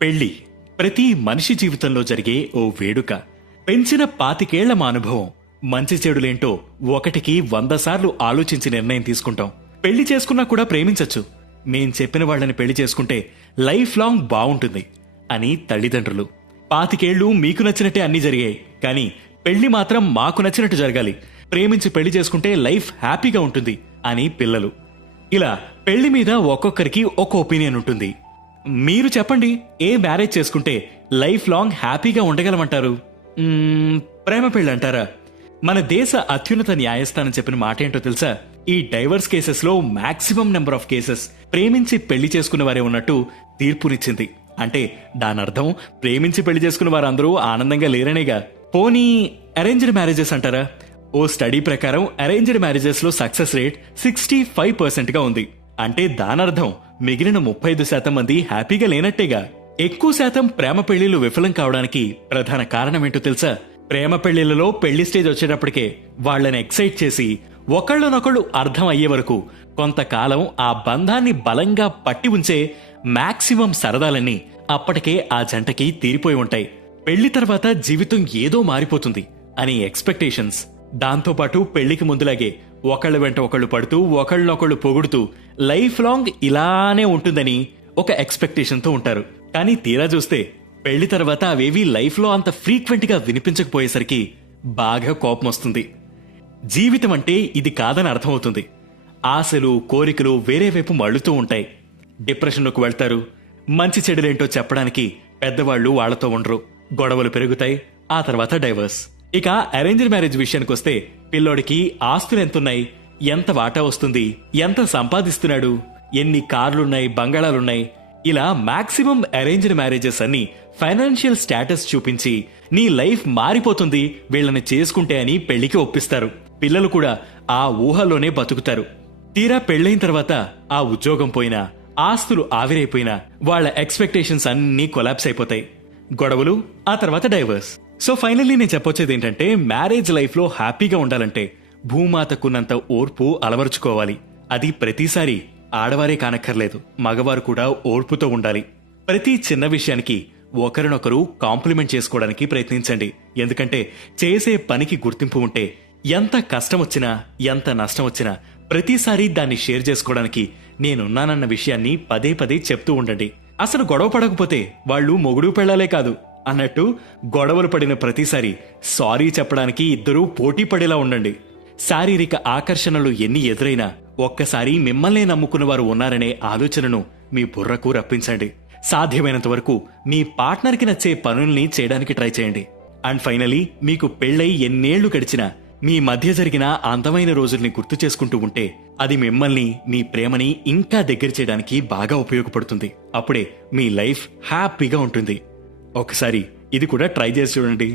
పెళ్లి ప్రతి మనిషి జీవితంలో జరిగే ఓ వేడుక. పెంచిన 25 ఏళ్ల మా అనుభవం మంచి చెడులేంటో 1కి 100 సార్లు ఆలోచించి నిర్ణయం తీసుకుంటాం. పెళ్లి చేసుకున్నా కూడా ప్రేమించొచ్చు, మేం చెప్పిన వాళ్ళని పెళ్లి చేసుకుంటే లైఫ్ లాంగ్ బావుంటుంది అని తల్లిదండ్రులు. 25 ఏళ్లు మీకు నచ్చినట్టే అన్ని జరిగాయి, కానీ పెళ్లి మాత్రం మాకు నచ్చినట్టు జరగాలి, ప్రేమించి పెళ్లి చేసుకుంటే లైఫ్ హ్యాపీగా ఉంటుంది అని పిల్లలు. ఇలా పెళ్లి మీద ఒక్కొక్కరికి ఒక ఒపీనియన్ ఉంటుంది. మీరు చెప్పండి, ఏ మ్యారేజ్ చేసుకుంటే లైఫ్ లాంగ్ హ్యాపీగా ఉండగలమంటారు? ప్రేమ పెళ్లి అంటారా? మన దేశ అత్యున్నత న్యాయస్థానం చెప్పిన మాట ఏంటో తెలుసా? ఈ డైవర్స్ కేసెస్ లో మాక్సిమం నెంబర్ ఆఫ్ కేసెస్ ప్రేమించి పెళ్లి చేసుకున్న వారే ఉన్నట్టు తీర్పునిచ్చింది. అంటే దానర్థం ప్రేమించి పెళ్లి చేసుకున్న వారందరూ ఆనందంగా లేరనేగా. పోనీ అరేంజ్డ్ మ్యారేజెస్ అంటారా? ఓ స్టడీ ప్రకారం అరేంజ్డ్ మ్యారేజెస్ లో సక్సెస్ రేట్ 65% గా ఉంది. అంటే దానర్థం మిగిలిన 35% మంది హ్యాపీగా లేనట్టేగా. ఎక్కువ శాతం ప్రేమ పెళ్లిళ్లు విఫలం కావడానికి ప్రధాన కారణమేంటో తెలుసా? ప్రేమ పెళ్లిళ్లలో పెళ్లి స్టేజ్ వచ్చేటప్పటికే వాళ్లని ఎక్సైట్ చేసి ఒకళ్ళనొకళ్ళు అర్థం అయ్యే వరకు కొంతకాలం ఆ బంధాన్ని బలంగా పట్టి ఉంచే మాక్సిమం సరదాలన్నీ అప్పటికే ఆ జంటకి తీరిపోయి ఉంటాయి. పెళ్లి తర్వాత జీవితం ఏదో మారిపోతుంది అని ఎక్స్పెక్టేషన్స్, దాంతోపాటు పెళ్లికి ముందులాగే ఒకళ్ళ వెంట ఒకళ్ళు పడుతూ ఒకళ్ళనొకళ్ళు పొగుడుతూ లైఫ్ లాంగ్ ఇలానే ఉంటుందని ఒక ఎక్స్పెక్టేషన్ తో ఉంటారు. కానీ తీరా చూస్తే పెళ్లి తర్వాత అవేవీ లైఫ్ లో అంత ఫ్రీక్వెంట్ గా వినిపించకపోయేసరికి బాగా కోపం వస్తుంది. జీవితం అంటే ఇది కాదని అర్థమవుతుంది. ఆశలు కోరికలు వేరే వైపు మళ్ళుతూ ఉంటాయి. డిప్రెషన్లోకి వెళ్తారు. మంచి చెడులేంటో చెప్పడానికి పెద్దవాళ్లు వాళ్లతో ఉండరు. గొడవలు పెరుగుతాయి. ఆ తర్వాత డైవర్స్. ఇక అరేంజ్డ్ మ్యారేజ్ విషయానికి వస్తే పిల్లోడికి ఆస్తులు ఎంతున్నాయి, ఎంత వాటా వస్తుంది, ఎంత సంపాదిస్తున్నాడు, ఎన్ని కార్లున్నాయి, బంగాళాలున్నాయి, ఇలా మాక్సిమం అరేంజ్డ్ మ్యారేజెస్ అన్ని ఫైనాన్షియల్ స్టేటస్ చూపించి నీ లైఫ్ మారిపోతుంది వీళ్ళని చేసుకుంటే అని పెళ్లికి ఒప్పిస్తారు. పిల్లలు కూడా ఆ ఊహలోనే బతుకుతారు. తీరా పెళ్లైన తర్వాత ఆ ఉద్యోగం పోయినా, ఆస్తులు ఆవిరైపోయినా వాళ్ళ ఎక్స్పెక్టేషన్స్ అన్నీ కొలాప్స్ అయిపోతాయి. గొడవలు, ఆ తర్వాత డైవర్స్. సో ఫైనల్లీ నేను చెప్పొచ్చేది ఏంటంటే, మ్యారేజ్ లైఫ్ లో హ్యాపీగా ఉండాలంటే భూమాతకున్నంత ఓర్పు అలవరుచుకోవాలి. అది ప్రతిసారి ఆడవారే కానక్కర్లేదు, మగవారు కూడా ఓర్పుతో ఉండాలి. ప్రతి చిన్న విషయానికి ఒకరినొకరు కాంప్లిమెంట్ చేసుకోవడానికి ప్రయత్నించండి. ఎందుకంటే చేసే పనికి గుర్తింపు ఉంటే ఎంత కష్టం వచ్చినా, ఎంత నష్టం వచ్చినా ప్రతిసారి దాన్ని షేర్ చేసుకోవడానికి నేనున్నానన్న విషయాన్ని పదే పదే చెప్తూ ఉండండి. అసలు గొడవ పడకపోతే వాళ్ళు మొగుడు పెళ్లాలే కాదు అన్నట్టు గొడవలు పడిన ప్రతిసారి సారీ చెప్పడానికి ఇద్దరూ పోటీ పడేలా ఉండండి. శారీరక ఆకర్షణలు ఎన్ని ఎదురైనా ఒక్కసారి మిమ్మల్నే నమ్ముకున్న వారు ఉన్నారనే ఆలోచనను మీ బుర్రకు రప్పించండి. సాధ్యమైనంత వరకు మీ పార్ట్నర్కి నచ్చే పనుల్ని చేయడానికి ట్రై చేయండి. అండ్ ఫైనలీ, మీకు పెళ్లై ఎన్నేళ్లు గడిచినా మీ మధ్య జరిగిన అందమైన రోజుల్ని గుర్తు చేసుకుంటూ ఉంటే అది మిమ్మల్ని, మీ ప్రేమని ఇంకా దగ్గర చేయడానికి బాగా ఉపయోగపడుతుంది. అప్పుడే మీ లైఫ్ హ్యాపీగా ఉంటుంది. ఒకసారి ఇది కూడా ట్రై చేసి చూడండి.